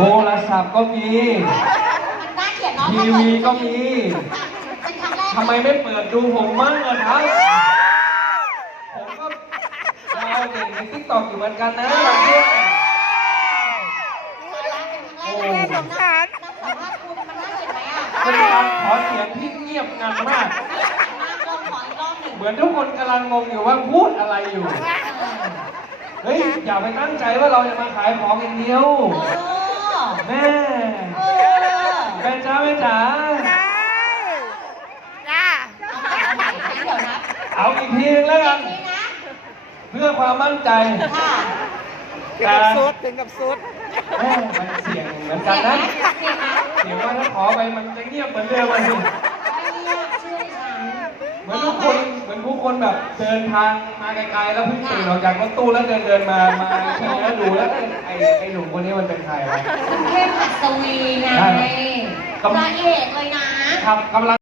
โทรศัพท์ก็มี มันน่าเกลียดเนาะทีวีก็มี เป็นครั้งแรกทำไมไม่เปิดดูผมมั่งอะครับ ผมก็ดาวเด่นในทิกตอกอยู่เหมือนกันนะบางทีโอ้ยสงสารน้ำสัมภาษณ์คุณมันน่าเห็นไหมอะเป็นการขอเสียงที่เงียบงันมาก มากลองขออีกรอบหนึ่งเหมือนทุกคนกำลังงงอยู่ว่าพูดอะไรอยู่ เฮ้ย อย่าไปตั้งใจว่าเราจะมาขายของอย่างเดียว เออ แม่เออแม่จ้าแม่จ๋าจ้าเอาใหม่เอาใหม่เดี๋ยวนะเอาอีกทีนึงแล้วกัน นี่นะเพื่อความมั่นใจค่ะ ถึงกับสุดถึงกับสุด แม่มันเสียงเหมือนกันนะเสียงนะ เสียงว่าถ้าขอไปมันจะเงียบเหมือนเดิมเลย ทุกคนแบบเดินทางมาไกลๆแล้วเพิ่งตื่นออกจากรถตู้แล้วเดินเดินๆมามาที่แล้วดูแล้วเอ้ยไอ้ไอ้หนุ่มคนนี้มันเป็นใครวะ คุณเข้มหัสวีไงใช่พระเอกเลยนะ ครับกำลัง